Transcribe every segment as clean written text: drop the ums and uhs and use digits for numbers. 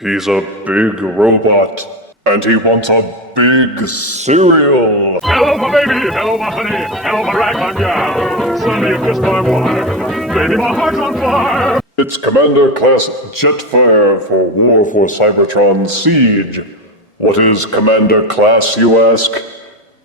He's a big robot, and he wants a big cereal. Hello, my baby. Hello, my honey. Hello, my ragtime gal. Sonny, you kissed my wife. Baby, my heart's on fire. It's Commander Class Jetfire for War for Cybertron Siege. What is Commander Class, you ask?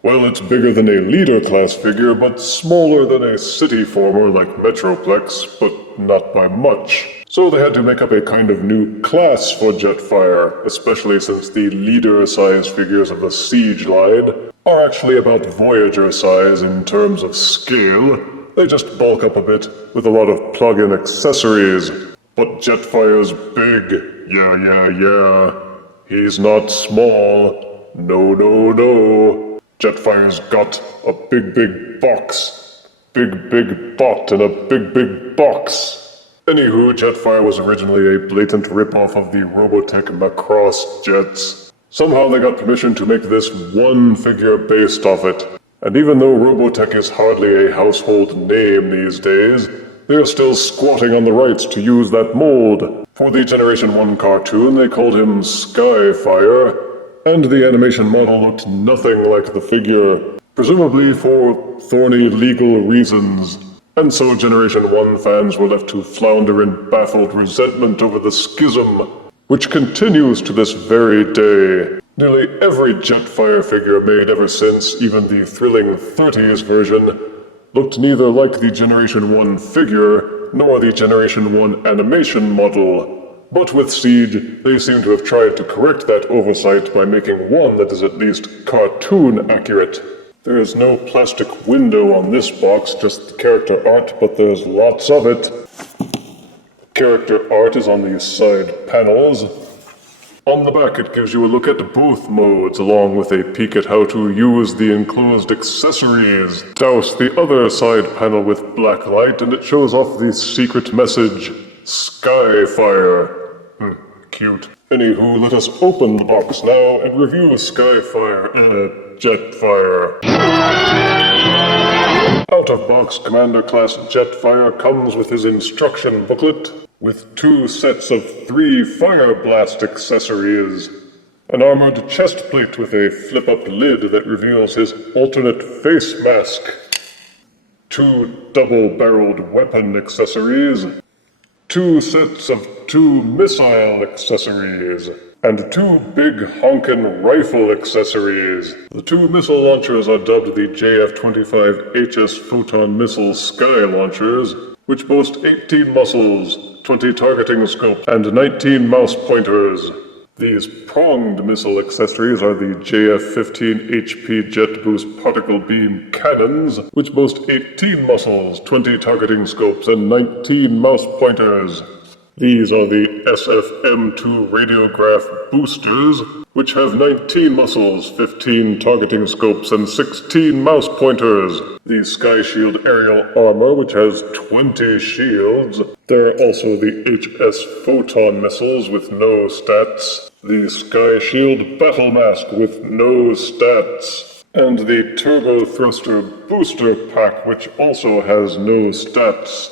Well, it's bigger than a Leader Class figure, but smaller than a City Former like Metroplex, but not by much. So they had to make up a kind of new class for Jetfire, especially since the Leader-size figures of the Siege line are actually about Voyager size in terms of scale. They just bulk up a bit with a lot of plug-in accessories. But Jetfire's big. Yeah. He's not small. No. Jetfire's got a big box. Big bot in a big box. Anywho, Jetfire was originally a blatant ripoff of the Robotech Macross jets. Somehow they got permission to make this one figure based off it. And even though Robotech is hardly a household name these days, they're still squatting on the rights to use that mold. For the Generation 1 cartoon, they called him Skyfire, and the animation model looked nothing like the figure, presumably for thorny legal reasons. And so Generation 1 fans were left to flounder in baffled resentment over the schism, which continues to this very day. Nearly every Jetfire figure made ever since, even the thrilling 30s version, looked neither like the Generation 1 figure, nor the Generation 1 animation model. But with Siege, they seem to have tried to correct that oversight by making one that is at least cartoon accurate. There is no plastic window on this box, just character art, but there's lots of it. Character art is on these side panels. On the back it gives you a look at both modes, along with a peek at how to use the enclosed accessories. Douse the other side panel with black light and it shows off the secret message, Skyfire. Cute. Anywho, let us open the box now and review Jetfire. Out-of-box Commander Class Jetfire comes with his instruction booklet, with 2 sets of 3 Fire Blast accessories, an armored chest plate with a flip-up lid that reveals his alternate face mask, 2 double-barreled weapon accessories, 2 sets of 2 missile accessories, and 2 big honkin' rifle accessories. The 2 missile launchers are dubbed the JF-25HS Photon Missile Sky Launchers, which boast 18 muscles, 20 targeting scopes, and 19 mouse pointers. These pronged missile accessories are the JF-15 HP Jet Boost Particle Beam Cannons, which boast 18 muscles, 20 targeting scopes, and 19 mouse pointers. These are the SF-M2 Radiograph Boosters, which have 19 muscles, 15 targeting scopes, and 16 mouse pointers. The Sky Shield Aerial Armor, which has 20 shields. There are also the HS Photon Missiles with no stats, the Sky Shield Battle Mask with no stats, and the Turbo Thruster Booster Pack, which also has no stats.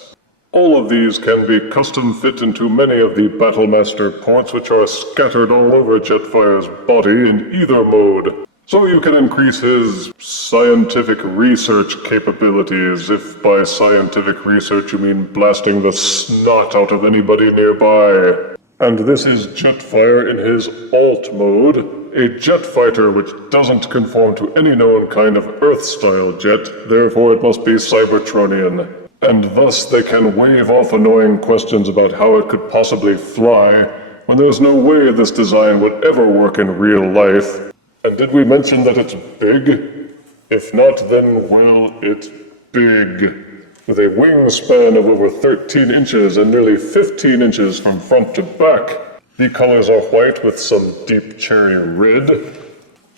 All of these can be custom fit into many of the Battlemaster ports, which are scattered all over Jetfire's body in either mode. So you can increase his scientific research capabilities, if by scientific research you mean blasting the snot out of anybody nearby. And this is Jetfire in his alt mode, a jet fighter which doesn't conform to any known kind of Earth-style jet, therefore it must be Cybertronian. And thus they can wave off annoying questions about how it could possibly fly, when there's no way this design would ever work in real life. And did we mention that it's big? If not, then, well, it's big. With a wingspan of over 13 inches and nearly 15 inches from front to back. The colors are white with some deep cherry red,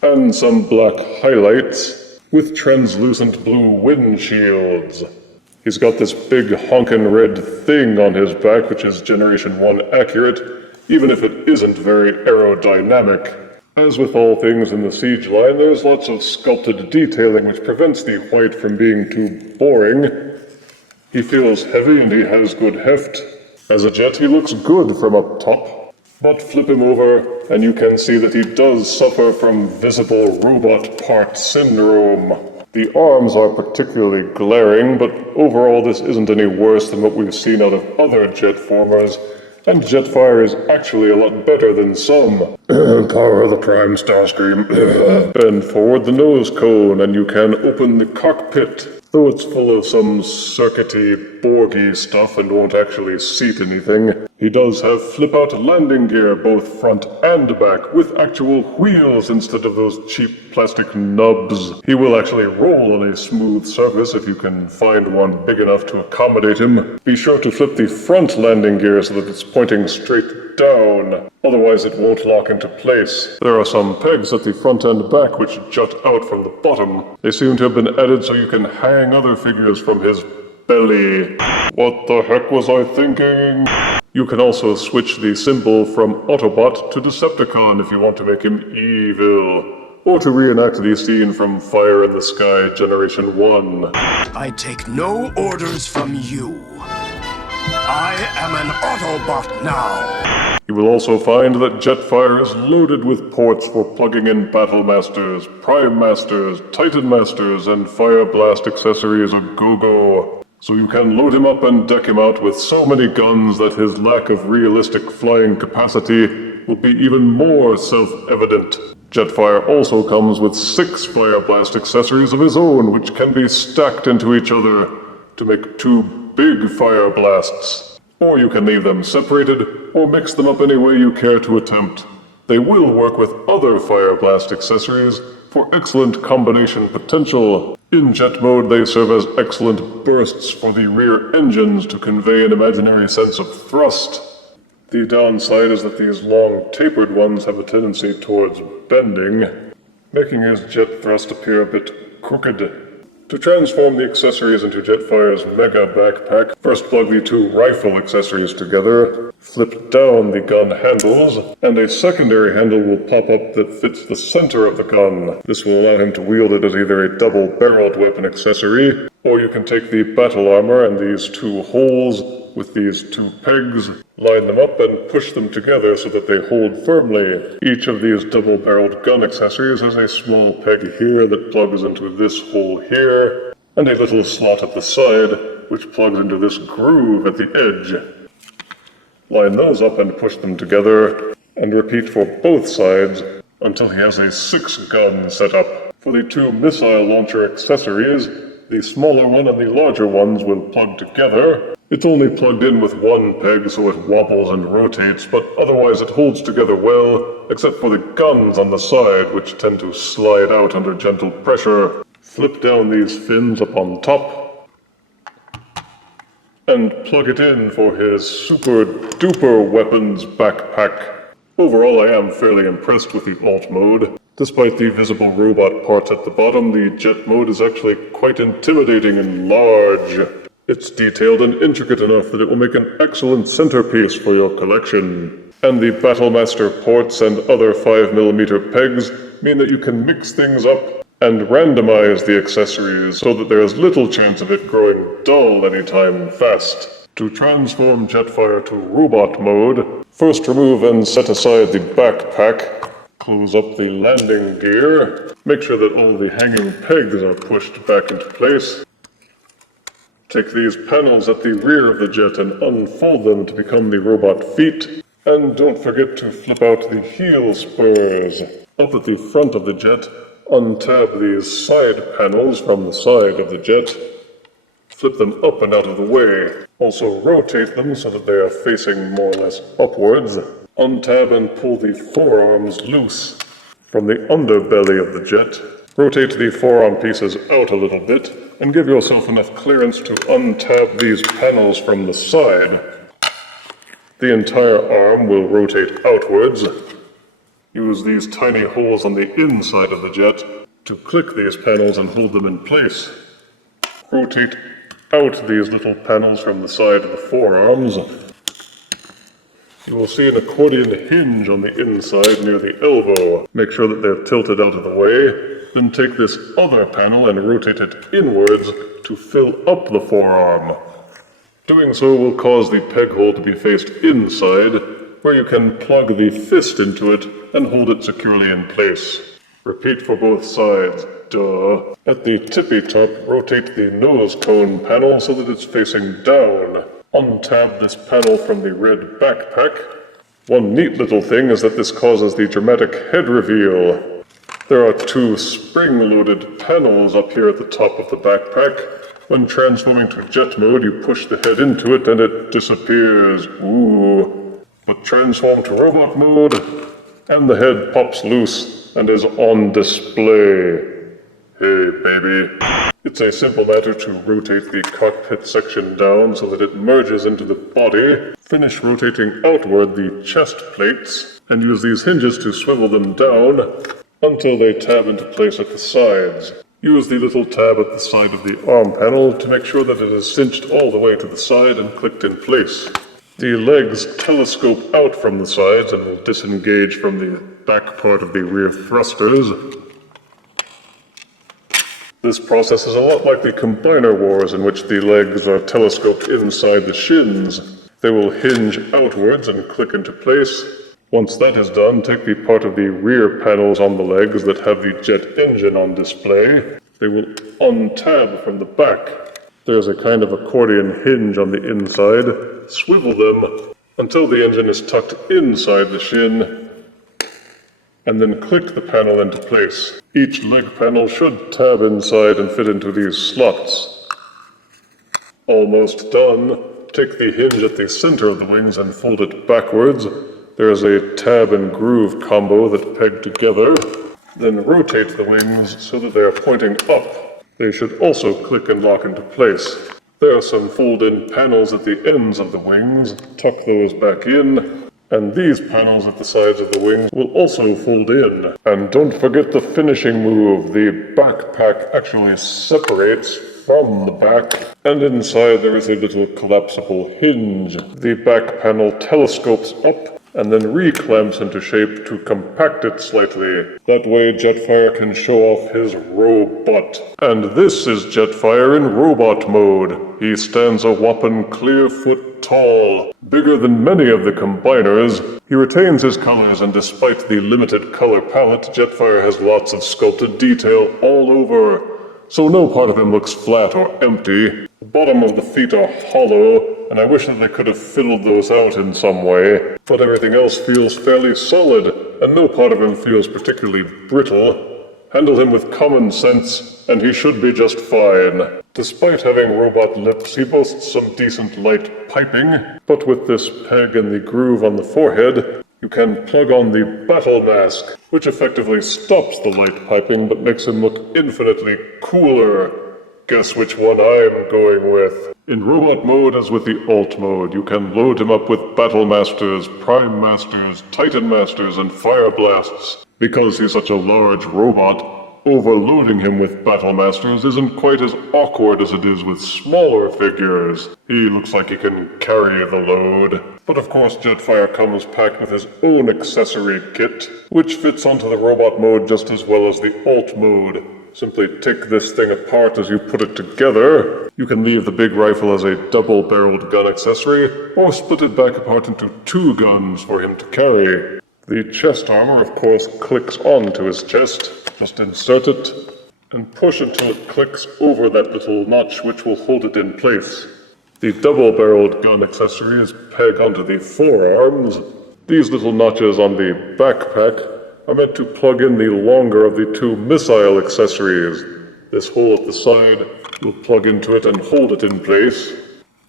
and some black highlights, with translucent blue windshields. He's got this big honkin' red thing on his back, which is Generation 1 accurate, even if it isn't very aerodynamic. As with all things in the Siege line, there's lots of sculpted detailing which prevents the white from being too boring. He feels heavy and he has good heft. As a jet, he looks good from up top. But flip him over, and you can see that he does suffer from visible robot part syndrome. The arms are particularly glaring, but overall this isn't any worse than what we've seen out of other Jetformers, and Jetfire is actually a lot better than some. Power the Prime Starscream. And forward the nose cone, and you can open the cockpit. Though it's full of some circuity, Borgy stuff and won't actually seat anything, he does have flip-out landing gear both front and back, with actual wheels instead of those cheap plastic nubs. He will actually roll on a smooth surface if you can find one big enough to accommodate him. Be sure to flip the front landing gear so that it's pointing straight down, otherwise it won't lock into place. There are some pegs at the front and back which jut out from the bottom. They seem to have been added so you can hang other figures from his belly. What the heck was I thinking? You can also switch the symbol from Autobot to Decepticon if you want to make him evil, or to reenact the scene from Fire in the Sky Generation 1. I take no orders from you. I am an Autobot now. You will also find that Jetfire is loaded with ports for plugging in Battle Masters, Prime Masters, Titan Masters, and Fire Blast accessories a go-go. So you can load him up and deck him out with so many guns that his lack of realistic flying capacity will be even more self-evident. Jetfire also comes with 6 Fire Blast accessories of his own, which can be stacked into each other to make 2 big Fire Blasts. Or you can leave them separated, or mix them up any way you care to attempt. They will work with other Fire Blast accessories for excellent combination potential. In jet mode, they serve as excellent bursts for the rear engines to convey an imaginary sense of thrust. The downside is that these long, tapered ones have a tendency towards bending, making his jet thrust appear a bit crooked. To transform the accessories into Jetfire's mega backpack, first plug the 2 rifle accessories together, flip down the gun handles, and a secondary handle will pop up that fits the center of the gun. This will allow him to wield it as either a double-barreled weapon accessory, or you can take the battle armor and these 2 holes with these 2 pegs, line them up and push them together so that they hold firmly. Each of these double-barreled gun accessories has a small peg here that plugs into this hole here, and a little slot at the side which plugs into this groove at the edge. Line those up and push them together, and repeat for both sides until he has a 6-gun setup. For the 2 missile launcher accessories, the smaller one and the larger ones will plug together. It's only plugged in with 1 peg so it wobbles and rotates, but otherwise it holds together well, except for the guns on the side, which tend to slide out under gentle pressure. Flip down these fins up on top, and plug it in for his super-duper weapons backpack. Overall, I am fairly impressed with the alt mode. Despite the visible robot parts at the bottom, the jet mode is actually quite intimidating and large. It's detailed and intricate enough that it will make an excellent centerpiece for your collection. And the Battlemaster ports and other 5mm pegs mean that you can mix things up and randomize the accessories so that there is little chance of it growing dull anytime fast. To transform Jetfire to robot mode, first remove and set aside the backpack, close up the landing gear, make sure that all the hanging pegs are pushed back into place. Take these panels at the rear of the jet and unfold them to become the robot feet. And don't forget to flip out the heel spurs. Up at the front of the jet, untab these side panels from the side of the jet. Flip them up and out of the way. Also rotate them so that they are facing more or less upwards. Untab and pull the forearms loose from the underbelly of the jet. Rotate the forearm pieces out a little bit, and give yourself enough clearance to untab these panels from the side. The entire arm will rotate outwards. Use these tiny holes on the inside of the jet to click these panels and hold them in place. Rotate out these little panels from the side of the forearms. You will see an accordion hinge on the inside near the elbow. Make sure that they're tilted out of the way. Then take this other panel and rotate it inwards to fill up the forearm. Doing so will cause the peg hole to be faced inside, where you can plug the fist into it and hold it securely in place. Repeat for both sides, duh. At the tippy top, rotate the nose cone panel so that it's facing down. Untab this panel from the red backpack. One neat little thing is that this causes the dramatic head reveal. There are two spring-loaded panels up here at the top of the backpack. When transforming to jet mode, you push the head into it and it disappears. Ooh. But transform to robot mode, and the head pops loose and is on display. Hey, baby. It's a simple matter to rotate the cockpit section down so that it merges into the body. Finish rotating outward the chest plates, and use these hinges to swivel them down until they tab into place at the sides. Use the little tab at the side of the arm panel to make sure that it is cinched all the way to the side and clicked in place. The legs telescope out from the sides and will disengage from the back part of the rear thrusters. This process is a lot like the Combiner Wars, in which the legs are telescoped inside the shins. They will hinge outwards and click into place. Once that is done, take the part of the rear panels on the legs that have the jet engine on display. They will untab from the back. There's a kind of accordion hinge on the inside. Swivel them until the engine is tucked inside the shin, and then click the panel into place. Each leg panel should tab inside and fit into these slots. Almost done. Take the hinge at the center of the wings and fold it backwards. There is a tab and groove combo that peg together. Then rotate the wings so that they are pointing up. They should also click and lock into place. There are some fold-in panels at the ends of the wings. Tuck those back in. And these panels at the sides of the wings will also fold in. And don't forget the finishing move. The backpack actually separates from the back, and inside there is a little collapsible hinge. The back panel telescopes up and then reclamps into shape to compact it slightly. That way Jetfire can show off his robot. And this is Jetfire in robot mode. He stands a whopping clear foot tall, bigger than many of the combiners. He retains his colors, and despite the limited color palette, Jetfire has lots of sculpted detail all over. So no part of him looks flat or empty. The bottom of the feet are hollow, and I wish that they could have filled those out in some way. But everything else feels fairly solid, and no part of him feels particularly brittle. Handle him with common sense, and he should be just fine. Despite having robot lips, he boasts some decent light piping, but with this peg and the groove on the forehead, you can plug on the battle mask, which effectively stops the light piping but makes him look infinitely cooler. Guess which one I'm going with. In robot mode, as with the alt mode, you can load him up with battle masters, prime masters, titan masters, and fire blasts. Because he's such a large robot, overloading him with battle masters isn't quite as awkward as it is with smaller figures. He looks like he can carry the load. But of course Jetfire comes packed with his own accessory kit, which fits onto the robot mode just as well as the alt mode. Simply take this thing apart as you put it together. You can leave the big rifle as a double-barreled gun accessory, or split it back apart into 2 guns for him to carry. The chest armor, of course, clicks onto his chest. Just insert it, and push until it clicks over that little notch which will hold it in place. The double-barreled gun accessory is pegged onto the forearms. These little notches on the backpack are meant to plug in the longer of the 2 missile accessories. This hole at the side will plug into it and hold it in place.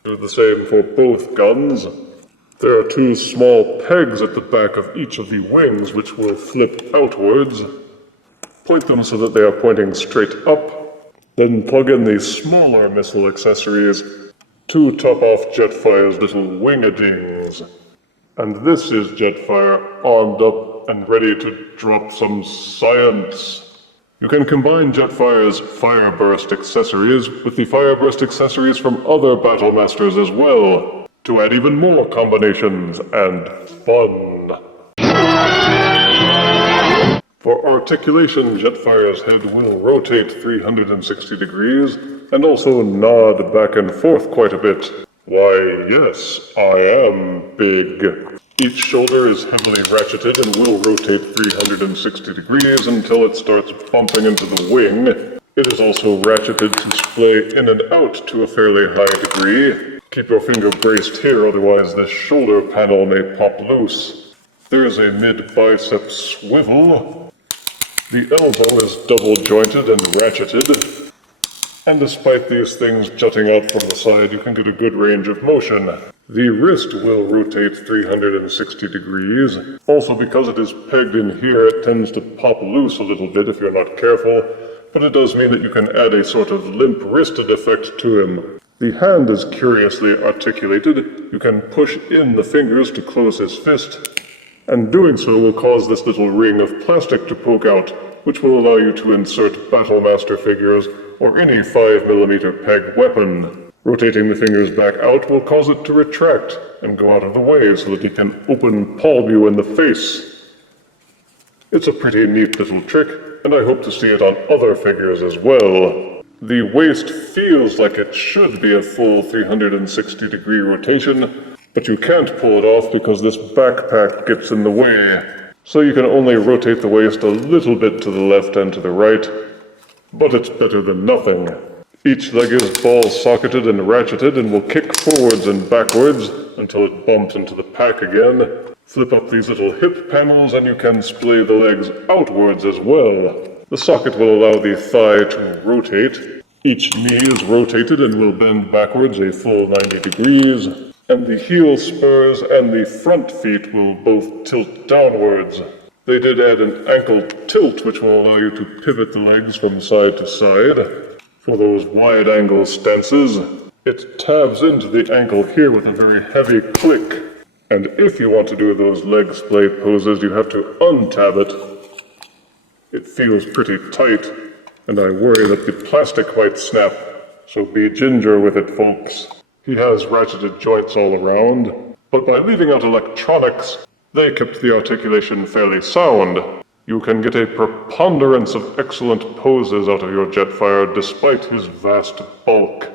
Do the same for both guns. There are 2 small pegs at the back of each of the wings which will flip outwards. Point them so that they are pointing straight up. Then plug in the smaller missile accessories to top off Jetfire's little wingedings. And this is Jetfire armed up and ready to drop some science. You can combine Jetfire's Fireburst accessories with the Fireburst accessories from other Battle Masters as well, to add even more combinations and fun. For articulation, Jetfire's head will rotate 360 degrees and also nod back and forth quite a bit. Why, yes, I am big. Each shoulder is heavily ratcheted and will rotate 360 degrees until it starts bumping into the wing. It is also ratcheted to splay in and out to a fairly high degree. Keep your finger braced here, otherwise this shoulder panel may pop loose. There is a mid-bicep swivel. The elbow is double jointed and ratcheted. And despite these things jutting out from the side, you can get a good range of motion. The wrist will rotate 360 degrees. Also, because it is pegged in here, it tends to pop loose a little bit if you're not careful, but it does mean that you can add a sort of limp-wristed effect to him. The hand is curiously articulated. You can push in the fingers to close his fist, and doing so will cause this little ring of plastic to poke out, which will allow you to insert Battlemaster figures or any 5mm peg weapon. Rotating the fingers back out will cause it to retract and go out of the way so that it can open palm you in the face. It's a pretty neat little trick, and I hope to see it on other figures as well. The waist feels like it should be a full 360 degree rotation, but you can't pull it off because this backpack gets in the way. So you can only rotate the waist a little bit to the left and to the right, but it's better than nothing. Each leg is ball-socketed and ratcheted and will kick forwards and backwards until it bumps into the pack again. Flip up these little hip panels and you can splay the legs outwards as well. The socket will allow the thigh to rotate. Each knee is rotated and will bend backwards a full 90 degrees. And the heel spurs and the front feet will both tilt downwards. They did add an ankle tilt, which will allow you to pivot the legs from side to side. For those wide-angle stances, it tabs into the ankle here with a very heavy click. And if you want to do those leg splay poses, you have to untab it. It feels pretty tight, and I worry that the plastic might snap, so be ginger with it, folks. He has ratcheted joints all around, but by leaving out electronics, they kept the articulation fairly sound. You can get a preponderance of excellent poses out of your Jetfire despite his vast bulk.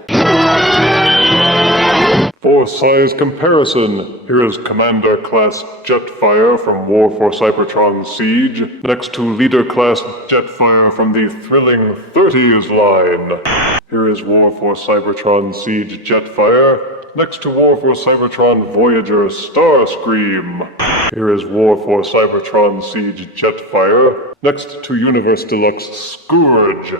For size comparison, here is Commander Class Jetfire from War for Cybertron Siege, next to Leader Class Jetfire from the thrilling 30s line. Here is War for Cybertron Siege Jetfire, next to War for Cybertron Voyager Starscream. Here is War for Cybertron Siege Jetfire, next to Universe Deluxe Scourge.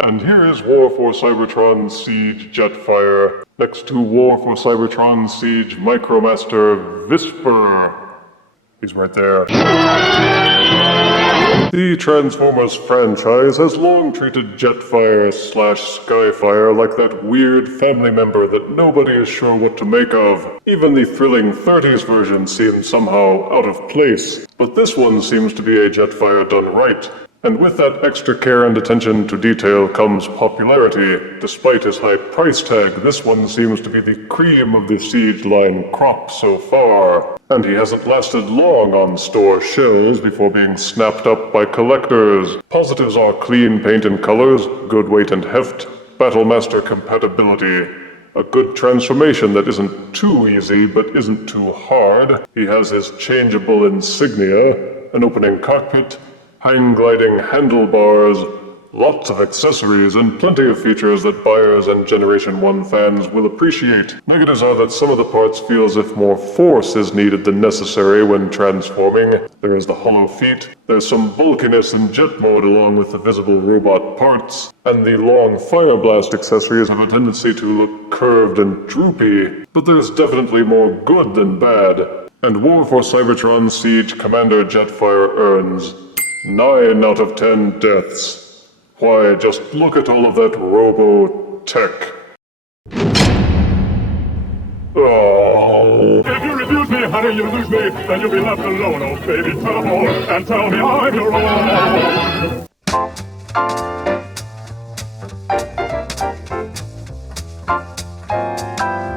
And here is War for Cybertron Siege Jetfire, next to War for Cybertron Siege Micromaster Visper. He's right there. The Transformers franchise has long treated Jetfire/Skyfire like that weird family member that nobody is sure what to make of. Even the thrilling 30s version seemed somehow out of place. But this one seems to be a Jetfire done right. And with that extra care and attention to detail comes popularity. Despite his high price tag, this one seems to be the cream of the Siege line crop so far. And he hasn't lasted long on store shelves before being snapped up by collectors. Positives are clean paint and colors, good weight and heft, Battlemaster compatibility. A good transformation that isn't too easy but isn't too hard. He has his changeable insignia, an opening cockpit, hang-gliding handlebars, lots of accessories, and plenty of features that buyers and Generation 1 fans will appreciate. Negatives are that some of the parts feel as if more force is needed than necessary when transforming. There is the hollow feet, there's some bulkiness in jet mode along with the visible robot parts, and the long fire blast accessories have a tendency to look curved and droopy. But there's definitely more good than bad. And War for Cybertron Siege Commander Jetfire earns 9 out of 10 deaths. Why, just look at all of that robo-tech. Oh. If you refuse me, honey, you lose me. Then you'll be left alone, oh baby. Tell them all and tell me I'm your own.